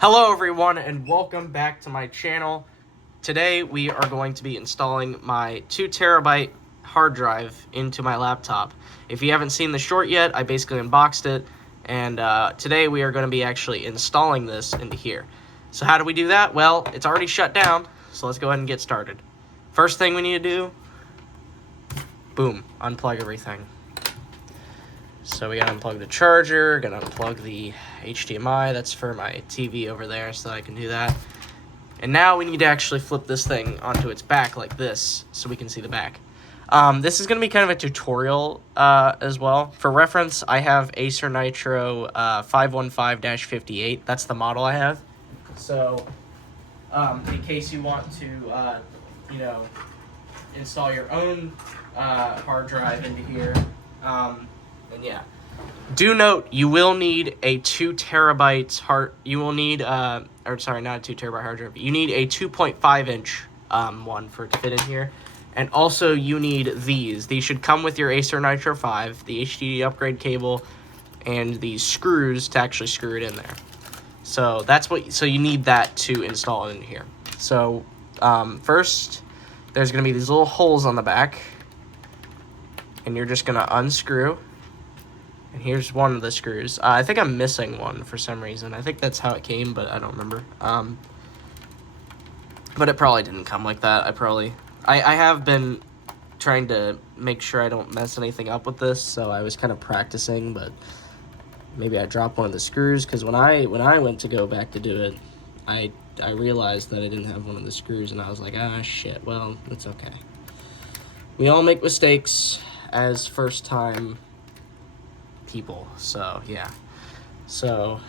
Hello everyone and welcome back to my channel. Today we are going to be installing my 2TB hard drive into my laptop. If you haven't seen the short yet, I basically unboxed it, and today we are going to be actually installing this into here. So how do we do that? Well, it's already shut down, so let's go ahead and get started. First thing we need to do, boom, unplug everything. So we gotta unplug the charger, gotta unplug the HDMI, that's for my TV over there so that I can do that. And now we need to actually flip this thing onto its back like this so we can see the back. This is gonna be kind of a tutorial as well. For reference, I have Acer Nitro 515-58, that's the model I have. So in case you want to, install your own hard drive into here, and yeah, do note you will need a 2TB hard. You will need or sorry, not a 2TB hard drive. You need a 2.5-inch one for it to fit in here, and also you need these. These should come with your Acer Nitro 5, the HDD upgrade cable, and these screws to actually screw it in there. So that's what. So you need that to install it in here. So first, there's gonna be these little holes on the back, and you're just gonna unscrew. And here's one of the screws. I think I'm missing one for some reason. I think that's how it came, but I don't remember. But it probably didn't come like that. I have been trying to make sure I don't mess anything up with this, so I was kind of practicing, but maybe I dropped one of the screws, because when I went to go back to do it, I realized that I didn't have one of the screws, and I was like, ah, shit, well, it's okay. We all make mistakes as first-time people, so yeah. So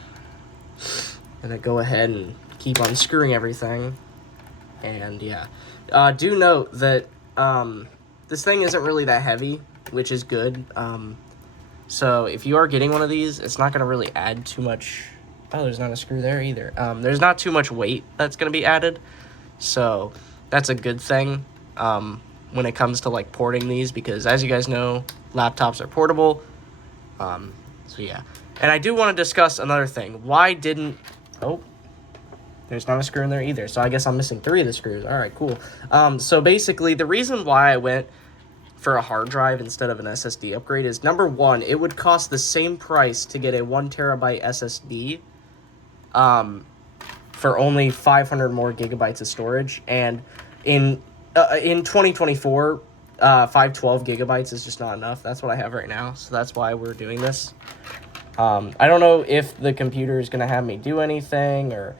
I'm gonna go ahead and keep unscrewing everything, and yeah. Do note that this thing isn't really that heavy, which is good. So if you are getting one of these, it's not gonna really add too much. Oh, there's not a screw there either. There's not too much weight that's gonna be added, so that's a good thing when it comes to like porting these, because as you guys know, laptops are portable. So yeah, and I do want to discuss another thing. Why didn't, there's not a screw in there either, so I guess I'm missing 3 of the screws. All right, cool. So basically, the reason why I went for a hard drive instead of an SSD upgrade is, number one, it would cost the same price to get a 1TB SSD, for only 500 more gigabytes of storage, and in 2024, 512 gigabytes is just not enough. That's what I have right now, so that's why we're doing this. I don't know if the computer is gonna have me do anything, or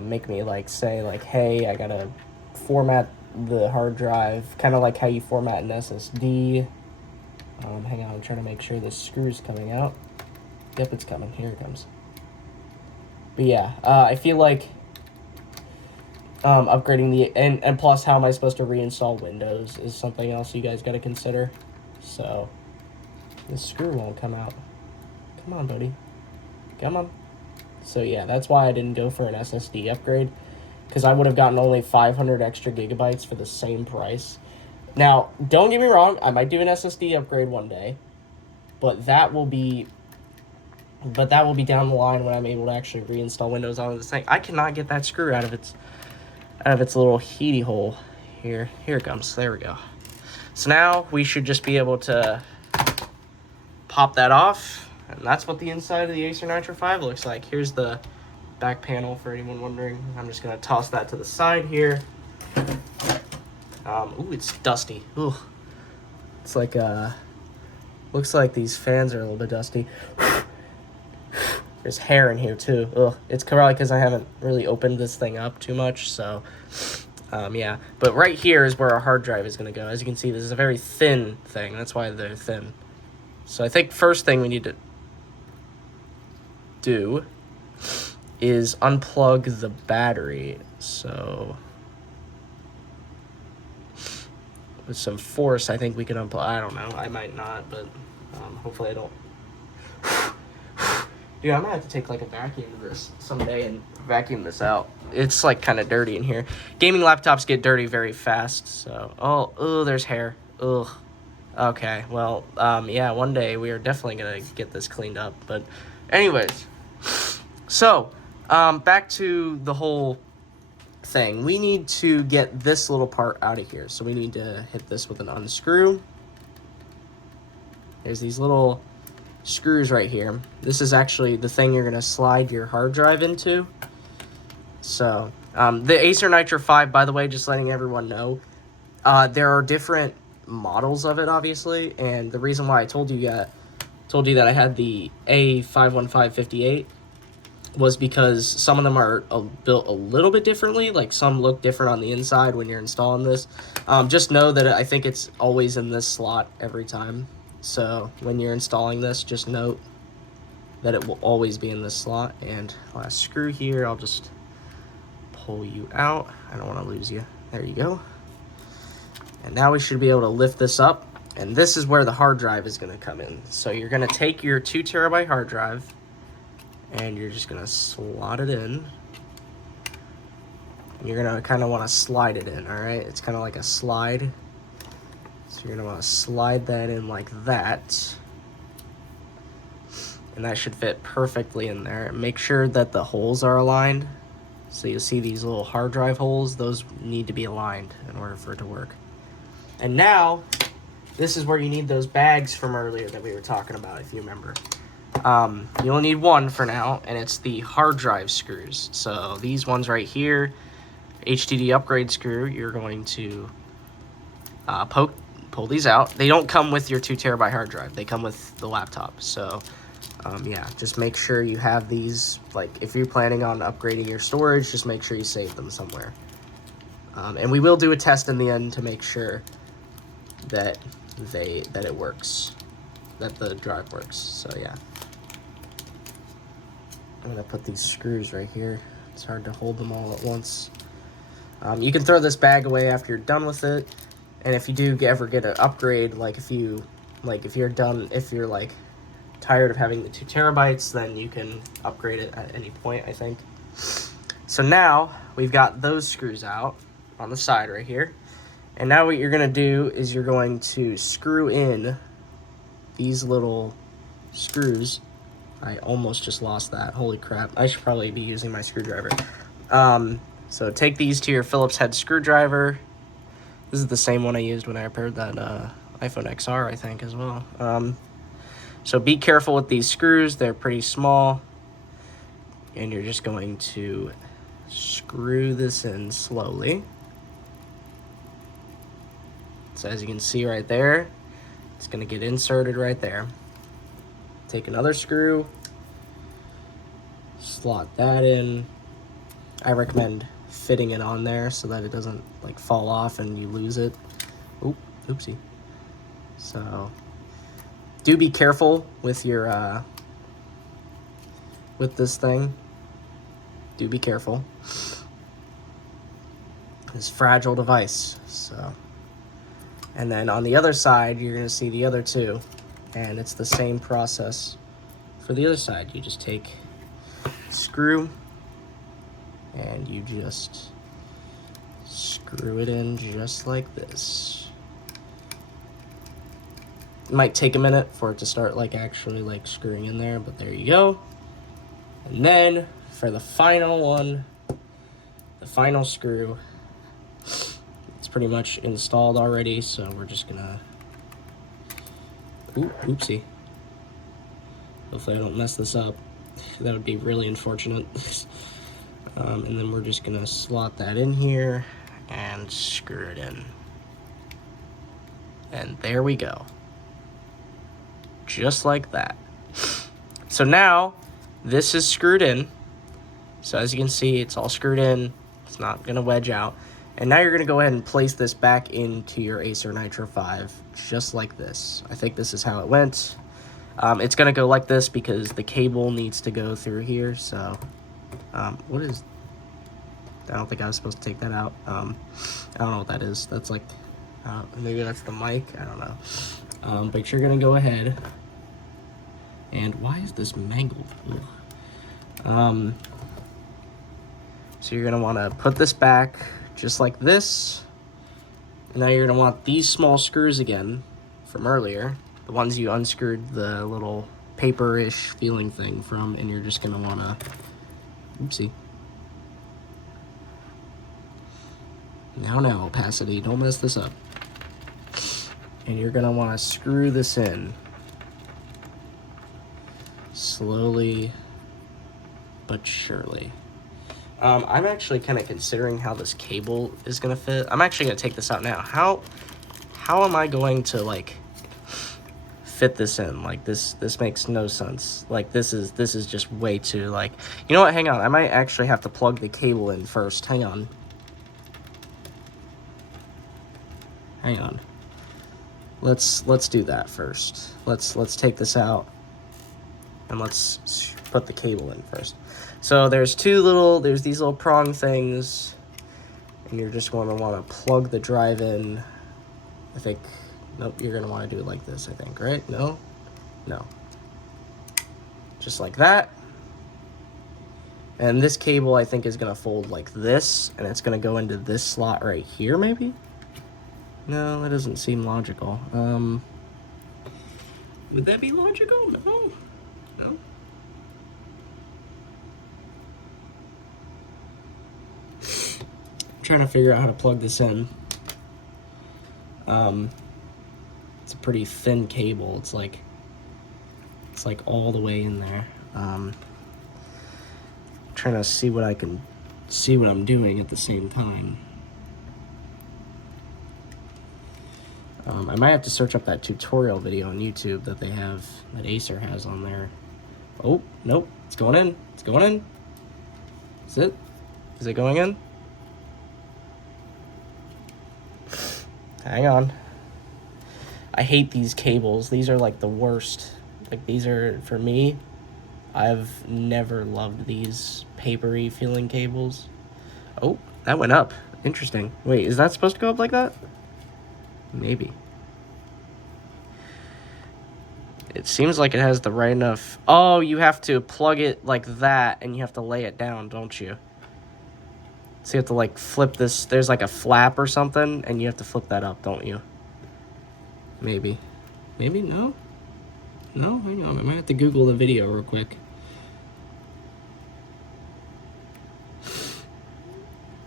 make me say hey, I gotta format the hard drive, kind of like how you format an SSD. Hang on, I'm trying to make sure this screw's coming out. Yep, it's coming. Here it comes. But yeah, I feel like upgrading the, and plus, how am I supposed to reinstall Windows is something else you guys got to consider. So this screw won't come out. Come on, buddy, come on. So yeah, that's why I didn't go for an SSD upgrade, because I would have gotten only 500 extra gigabytes for the same price. Now, don't get me wrong, I might do an SSD upgrade one day, but that will be down the line when I'm able to actually reinstall Windows onto this thing. I cannot get that screw out of its little heaty hole here. Here it comes. There we go. So now we should just be able to pop that off, and that's what the inside of the Acer Nitro 5 looks like. Here's the back panel for anyone wondering. I'm just gonna toss that to the side here. Ooh, it's dusty. Ooh, it's like looks like these fans are a little bit dusty. There's hair in here too. Ugh. It's probably because I haven't really opened this thing up too much, so yeah. But right here is where our hard drive is going to go. As you can see, this is a very thin thing. That's why they're thin. So I think first thing we need to do is unplug the battery. So with some force, I think we can unplug. I don't know. I might not, but hopefully I don't. Dude, I'm gonna have to take like a vacuum to this someday and vacuum this out. It's like kind of dirty in here. Gaming laptops get dirty very fast, so oh, there's hair. Ugh. Okay, well, yeah, one day we are definitely gonna get this cleaned up. But anyways, so back to the whole thing. We need to get this little part out of here. So we need to hit this with an unscrew. There's these little screws right here. This is actually the thing you're going to slide your hard drive into. So, the Acer Nitro 5, by the way, just letting everyone know, there are different models of it, obviously, and the reason why I told you that I had the A51558 was because some of them are built a little bit differently. Like, some look different on the inside when you're installing this. Just know that I think it's always in this slot every time. So when you're installing this, just note that it will always be in this slot. And last screw here, I'll just pull you out. I don't want to lose you. There you go. And now we should be able to lift this up. And this is where the hard drive is going to come in. So you're going to take your 2 terabyte hard drive and you're just going to slot it in. And you're going to kind of want to slide it in, all right? It's kind of like a slide. So you're going to want to slide that in like that. And that should fit perfectly in there. Make sure that the holes are aligned. So you'll see these little hard drive holes. Those need to be aligned in order for it to work. And now, this is where you need those bags from earlier that we were talking about, if you remember. You only need one for now, and it's the hard drive screws. So these ones right here, HDD upgrade screw, you're going to pull these out. They don't come with your 2 terabyte hard drive. They come with the laptop. So yeah, just make sure you have these. Like, if you're planning on upgrading your storage, just make sure you save them somewhere. And we will do a test in the end to make sure that it works, that the drive works. So yeah, I'm gonna put these screws right here. It's hard to hold them all at once. You can throw this bag away after you're done with it, and if you do ever get an upgrade, if you're like tired of having the 2 terabytes, then you can upgrade it at any point, I think. So now we've got those screws out on the side right here. And now what you're going to do is you're going to screw in these little screws. I almost just lost that. Holy crap. I should probably be using my screwdriver. So take these to your Phillips head screwdriver. This is the same one I used when I repaired that iPhone XR, I think, as well. So be careful with these screws. They're pretty small. And you're just going to screw this in slowly. So as you can see right there, it's going to get inserted right there. Take another screw, slot that in. I recommend fitting it on there so that it doesn't fall off and you lose it. Oopsie. So do be careful with your with this thing. Do be careful. It's a fragile device. So, and then on the other side, you're going to see the other two, and it's the same process for the other side. You just take a screw and you just screw it in just like this. It might take a minute for it to start actually screwing in there, but there you go. And then for the final one, the final screw, it's pretty much installed already, so we're just gonna, oopsie. Hopefully I don't mess this up. That would be really unfortunate. And then we're just gonna slot that in here and screw it in. And there we go. Just like that. So now this is screwed in. So as you can see, it's all screwed in. It's not gonna wedge out. And now you're gonna go ahead and place this back into your Acer Nitro 5, just like this. I think this is how it went. It's gonna go like this because the cable needs to go through here. So, I don't think I was supposed to take that out. I don't know what that is. That's maybe that's the mic. I don't know. But you're gonna go ahead. And why is this mangled? So you're gonna wanna put this back just like this. And now you're gonna want these small screws again from earlier, the ones you unscrewed the little paper-ish feeling thing from, and you're just gonna wanna Oopsie. Now, opacity, don't mess this up. And you're gonna wanna screw this in. Slowly, but surely. I'm actually kind of considering how this cable is gonna fit. I'm actually gonna take this out now. How am I going to, like, fit this in? Like, this makes no sense. Like, this is just way too, like, you know what, hang on, I might actually have to plug the cable in first. Hang on. Let's do that first. Let's take this out and let's put the cable in first. So there's these little prong things, and you're just going to want to plug the drive in. I think, nope, you're going to want to do it like this, I think, right? No, just like that. And this cable, I think, is going to fold like this, and it's going to go into this slot right here, maybe? No, that doesn't seem logical. Would that be logical? No. I'm trying to figure out how to plug this in. It's a pretty thin cable. It's like all the way in there. Trying to see what I'm doing at the same time. I might have to search up that tutorial video on YouTube that Acer has on there. Oh, nope, it's going in. It's going in. Is it? Is it going in? Hang on. I hate these cables. These are like the worst. Like, these are, for me, I've never loved these papery feeling cables. Oh, that went up. Interesting. Wait, is that supposed to go up like that? Maybe. It seems like it has the right enough... Oh, you have to plug it like that, and you have to lay it down, don't you? So you have to, like, flip this... There's, like, a flap or something, and you have to flip that up, don't you? Maybe. Maybe? No? No? Hang on. I might have to Google the video real quick.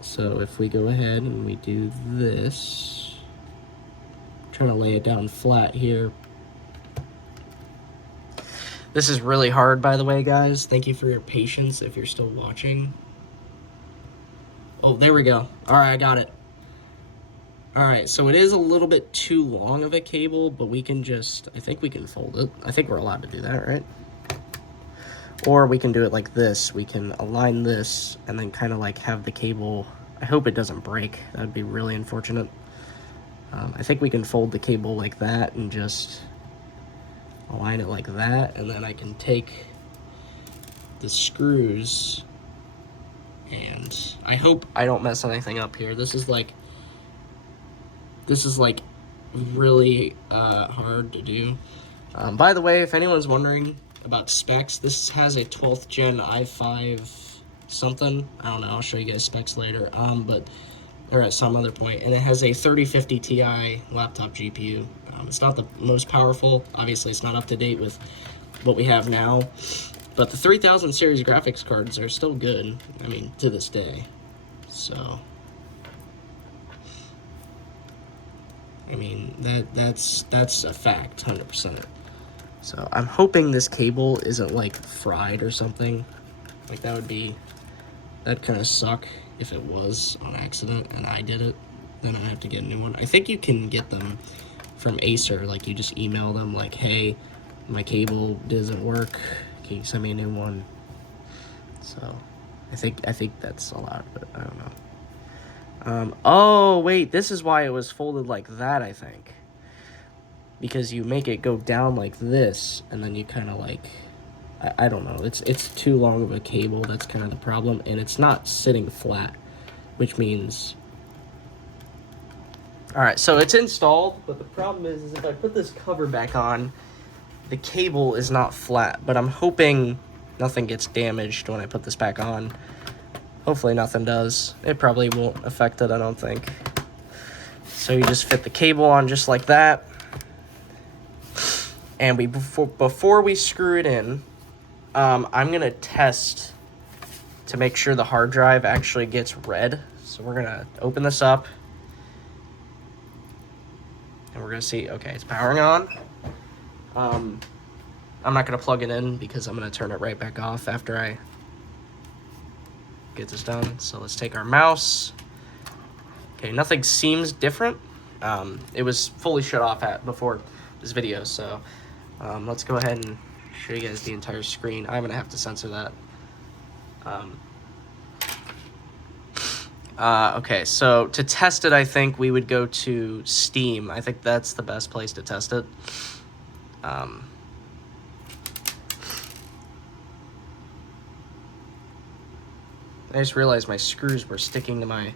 So if we go ahead and we do this... I'm trying to lay it down flat here. This is really hard, by the way, guys. Thank you for your patience if you're still watching. Oh, there we go. All right, I got it. All right, so it is a little bit too long of a cable, but we can just, I think we can fold it. I think we're allowed to do that, right? Or we can do it like this. We can align this and then kind of like have the cable, I hope it doesn't break. That would be really unfortunate. I think we can fold the cable like that and just align it like that, and then I can take the screws, and I hope I don't mess anything up here. This is like really hard to do. By the way, if anyone's wondering about specs, this has a 12th gen i5 something. I don't know, I'll show you guys specs later. But or at some other point, and it has a 3050 Ti laptop GPU. It's not the most powerful. Obviously, it's not up to date with what we have now, but the 3000 series graphics cards are still good. I mean, to this day. So, I mean, that's a fact, 100%. So I'm hoping this cable isn't like fried or something. Like, that'd kind of suck if it was on accident and I did it. Then I'd have to get a new one. I think you can get them from Acer. Like, you just email them like, hey, my cable doesn't work, can you send me a new one? So I think that's allowed, but I don't know. Oh wait, this is why it was folded like that, I think, because you make it go down like this, and then you kind of like, I don't know, it's too long of a cable. That's kind of the problem, and it's not sitting flat, which means... Alright, so it's installed, but the problem is if I put this cover back on, the cable is not flat, but I'm hoping nothing gets damaged when I put this back on. Hopefully nothing does. It probably won't affect it, I don't think. So you just fit the cable on just like that. And before we screw it in, I'm going to test to make sure the hard drive actually gets read. So we're gonna open this up. And we're gonna see, okay, it's powering on. I'm not gonna plug it in because I'm gonna turn it right back off after I get this done. So let's take our mouse. Okay, nothing seems different. It was fully shut off before this video, so let's go ahead and show you guys the entire screen. I'm gonna have to censor that. Okay, so to test it, I think we would go to Steam. I think that's the best place to test it. I just realized my screws were sticking to my...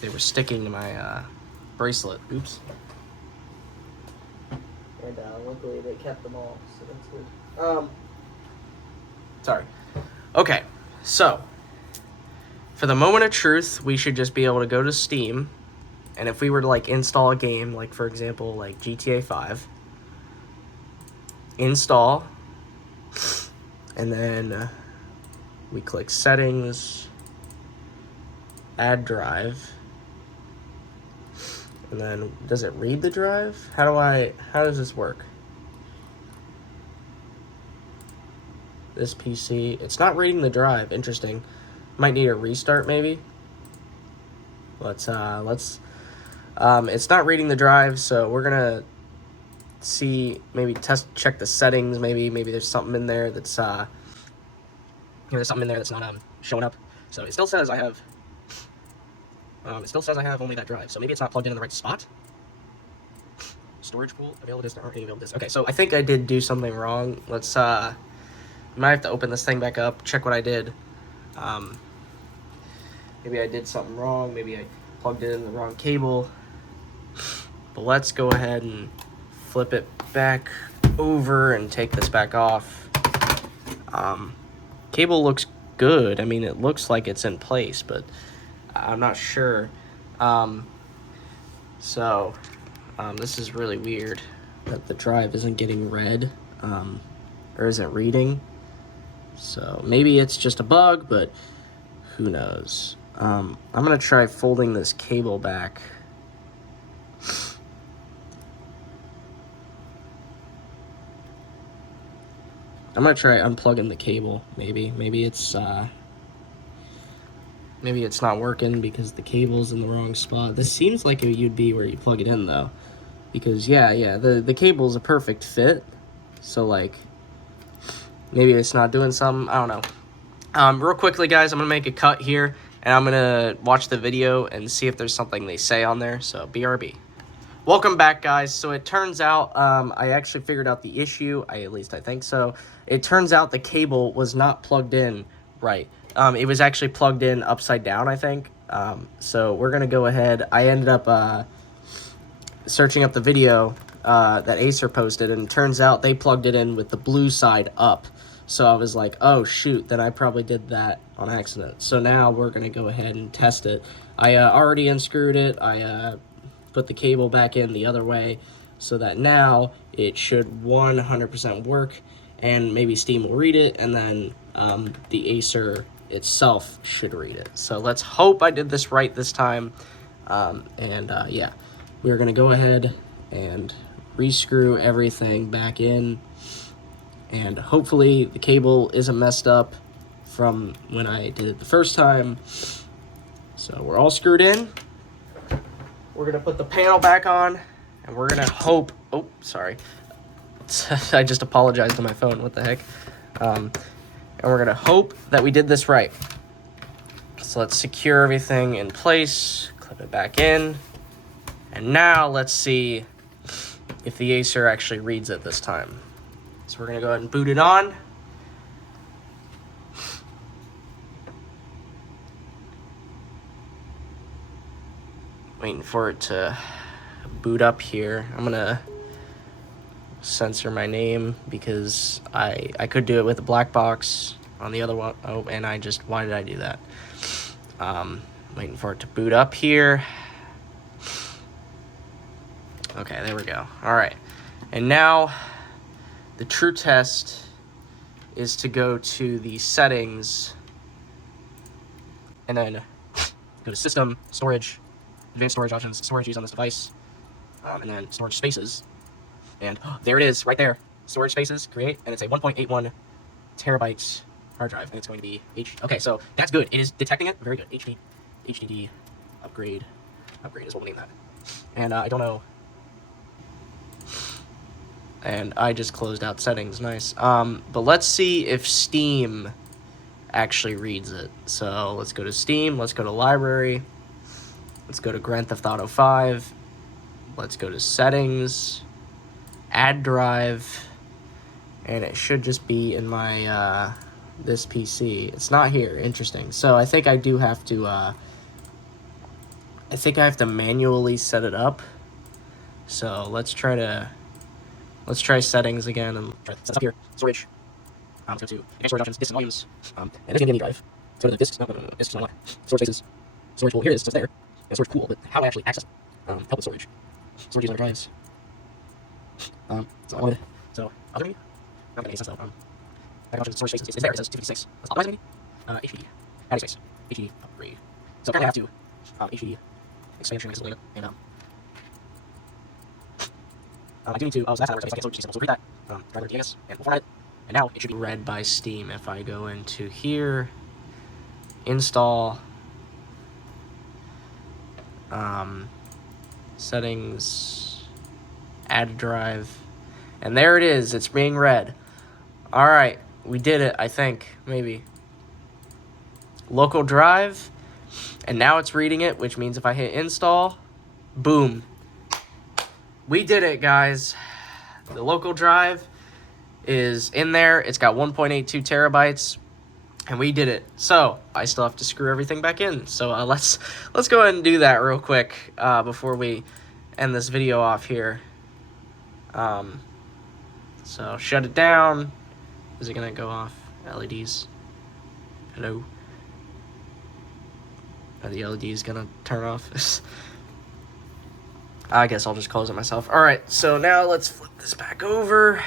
They were sticking to my bracelet. Oops. And luckily they kept them all, so that's good. Sorry. Okay, so for the moment of truth, we should just be able to go to Steam, and if we were to like install a game, like for example, like GTA 5, install, and then we click settings, add drive, and then does it read the drive? How does this work? This PC, it's not reading the drive. Interesting. Might need a restart maybe. It's not reading the drive, so we're gonna see, maybe check the settings. Maybe there's something in there that's there's something in there that's not showing up. So it still says I have only that drive, so maybe it's not plugged in the right spot. Storage pool available disk, not available disk. Okay, so I think I did do something wrong. Let's I might have to open this thing back up, check what I did. Maybe I did something wrong. Maybe I plugged it in the wrong cable. But let's go ahead and flip it back over and take this back off. Cable looks good. I mean, it looks like it's in place, but I'm not sure. This is really weird that the drive isn't getting read, or isn't reading. So maybe it's just a bug, but who knows? I'm gonna try folding this cable back. I'm gonna try unplugging the cable. Maybe it's not working because the cable's in the wrong spot. This seems like you'd be where you plug it in though, because the cable's a perfect fit. So like, maybe it's not doing something. I don't know. Real quickly, guys, I'm gonna make a cut here, and I'm gonna watch the video and see if there's something they say on there. So BRB. Welcome back, guys. So it turns out I actually figured out the issue. At least I think so. It turns out the cable was not plugged in right. It was actually plugged in upside down, I think. So we're gonna go ahead. I ended up searching up the video that Acer posted, and it turns out they plugged it in with the blue side up. So I was like, oh shoot, then I probably did that on accident. So now we're gonna go ahead and test it. I already unscrewed it. I put the cable back in the other way so that now it should 100% work, and maybe Steam will read it, and then the Acer itself should read it. So let's hope I did this right this time. Yeah, we're gonna go ahead and rescrew everything back in, and hopefully the cable isn't messed up from when I did it the first time. So we're all screwed in. We're gonna put the panel back on, and we're gonna hope, oh, sorry. I just apologized to my phone, what the heck. And we're gonna hope that we did this right. So let's secure everything in place, clip it back in, and now let's see if the Acer actually reads it this time. So we're gonna go ahead and boot it on. Waiting for it to boot up here. I'm gonna censor my name because I could do it with a black box on the other one. Oh, and why did I do that? Waiting for it to boot up here. Okay, there we go. All right, and now the true test is to go to the settings and then go to System, Storage, Advanced Storage Options, Storage used on this device, and then Storage Spaces. And there it is, right there. Storage Spaces, create, and it's a 1.81 terabytes hard drive, and it's going to be okay, so that's good. It is detecting it. Very good. HDD upgrade is what we'll name that. And I don't know. And I just closed out settings. Nice. But let's see if Steam actually reads it. So let's go to Steam. Let's go to Library. Let's go to Grand Theft Auto 5. Let's go to Settings. Add Drive. And it should just be in my this PC. It's not here. Interesting. So I think I do have to I think I have to manually set it up. So let's try settings again and try to set up here. Storage. Let's go to advanced storage options, disks and volumes. And this is gonna be drive. Let's go to the disks. No, disks not. Storage spaces. Storage pool. Here it is. So it's there. And storage pool. But how do I actually access it? Help with storage. Storage user drives. It's all good. So other menu. Not gonna make sense though. Back options, storage spaces. It's there. It says 256. Let's optimize menu. HDD. Adding space. HDD upgrade. So currently I have to HDD expansion later. And I do need to. Oh, so that's how it works. I can't so we'll read that. Driver DNS and we'll format it. And now it should be read by Steam. If I go into here, install, settings, add drive, and there it is. It's being read. All right, we did it. I think maybe local drive, and now it's reading it, which means if I hit install, boom. We did it, guys. The local drive is in there. It's got 1.82 terabytes, and we did it. So I still have to screw everything back in. So let's go ahead and do that real quick before we end this video off here. So shut it down. Is it gonna go off? LEDs. Hello. Are the LEDs gonna turn off? I guess I'll just close it myself. All right, so now let's flip this back over.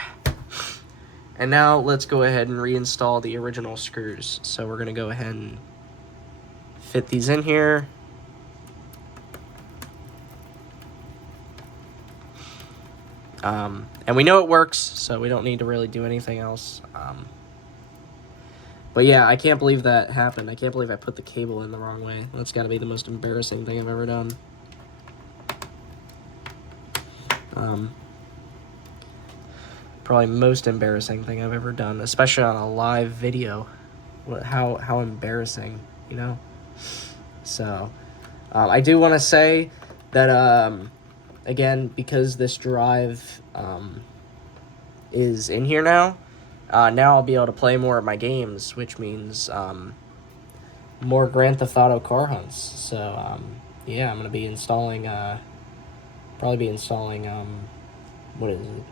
And now let's go ahead and reinstall the original screws. So we're gonna go ahead and fit these in here. And we know it works, so we don't need to really do anything else. But yeah, I can't believe that happened. I can't believe I put the cable in the wrong way. That's gotta be the most embarrassing thing I've ever done. Probably most embarrassing thing I've ever done, especially on a live video. How embarrassing, you know? So, I do want to say that, again, because this drive, is in here now, now I'll be able to play more of my games, which means, more Grand Theft Auto car hunts. So, yeah, I'm going to be installing, probably be installing, what is it,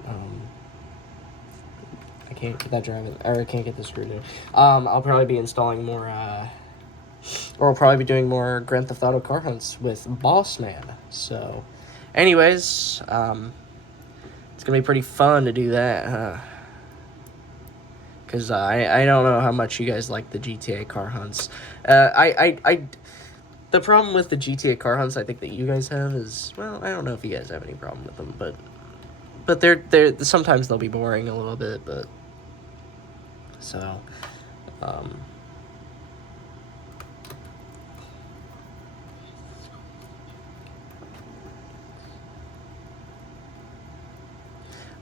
I can't get that drive in, or I can't get the screw in. I'll probably be installing more, or I'll probably be doing more Grand Theft Auto car hunts with Boss Man. So, anyways, it's gonna be pretty fun to do that, because I don't know how much you guys like the GTA car hunts. The problem with the GTA car hunts I think that you guys have is, well, I don't know if you guys have any problem with them, but they're sometimes they'll be boring a little bit, but so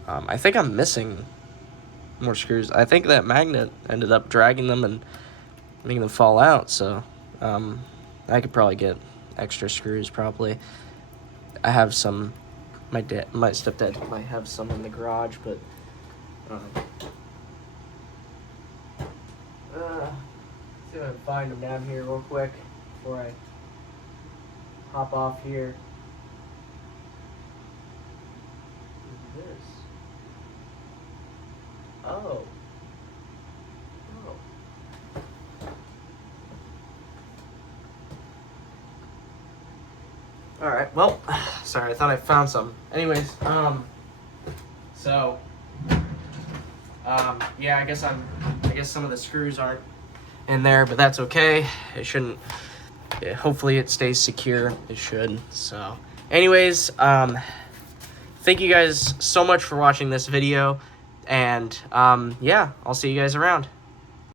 I think I'm missing more screws. I think that magnet ended up dragging them and making them fall out, so I could probably get extra screws probably. I have some, my stepdad might have some in the garage, but see if I can find them down here real quick before I hop off here. What is this? Oh. Alright, well, sorry, I thought I found some. Anyways, yeah, I guess some of the screws aren't in there, but that's okay. It shouldn't hopefully it stays secure. It should. So anyways, thank you guys so much for watching this video, and yeah, I'll see you guys around.